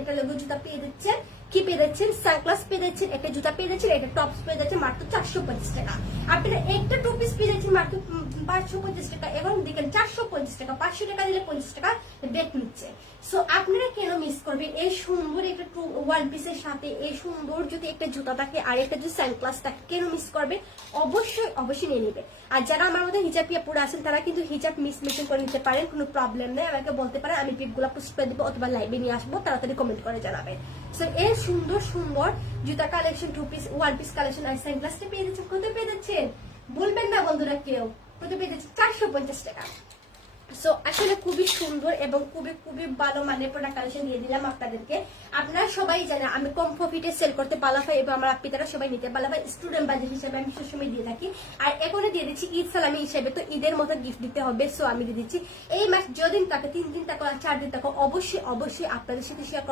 এটা লোগো জুতা পেয়ে যাচ্ছেন, কি পেয়ে যাচ্ছেন, সানগ্লাস পেয়ে যাচ্ছেন, একটা জুতা পেয়ে যাচ্ছেন, একটা টপস পেয়ে যাচ্ছেন মাত্র 450 টাকা। আপনারা একটা টু পিস পেয়ে যাচ্ছেন মাত্র 550 টাকা। এখন দেখেন 450 টাকা, 500 টাকা দিলে 50 টাকা ব্যাক নিচ্ছে। সো আপনারা কেন মিস করবেন এই সুন্দর একটা ওয়ান পিসের সাথে এই সুন্দর যদি একটা জুতা থাকে আর একটা যদি সানগ্লাস থাকে, কেন মিস করবে? অবশ্যই অবশ্যই নিয়ে নেবে। আর যারা আমার মধ্যে হিজাব ইয়া পরে আছেন তারা কিন্তু হিজাব মিসমেশন করে নিতে পারেন, কোনো প্রবলেম নেই। আমাকে বলতে পারেন, আমি পিকগুলো পোস্ট করে দেবো অথবা লাইভে নিয়ে আসবো, তাড়াতাড়ি কমেন্ট করে জানাবেন। সো এই সুন্দর সুন্দর জুতা collection, two piece, one piece collection আর সানগ্লাসটা পেয়ে যাচ্ছেন। কত পেয়ে যাচ্ছেন বলবেন না বন্ধুরা কেউ? কত পেয়ে যাচ্ছেন? 450 টাকা। সো আসলে খুবই সুন্দর এবং খুবই খুবই ভালো মানের প্রোডাক্ট কালেকশন দিয়ে দিলাম আপনাদেরকে। আপনারা সবাই জানেন আমি কম প্রফিটে সেল করতে ভালো হয় এবং আমার আপিতারা সবাই নিতে ভালো হয়। স্টুডেন্ট বাজেট হিসেবে আমি সবসময় দিয়ে থাকি। আর এখনো দিয়ে দিচ্ছি ঈদ সালামি হিসেবে, তো ঈদের মতো গিফট দিতে হবে। সো আমি দিয়ে দিচ্ছি এই মাস যদিন থাকে, 3 দিন থাকো আর 4 দিন থাকো, অবশ্যই অবশ্যই আপনাদের সাথে শেয়ার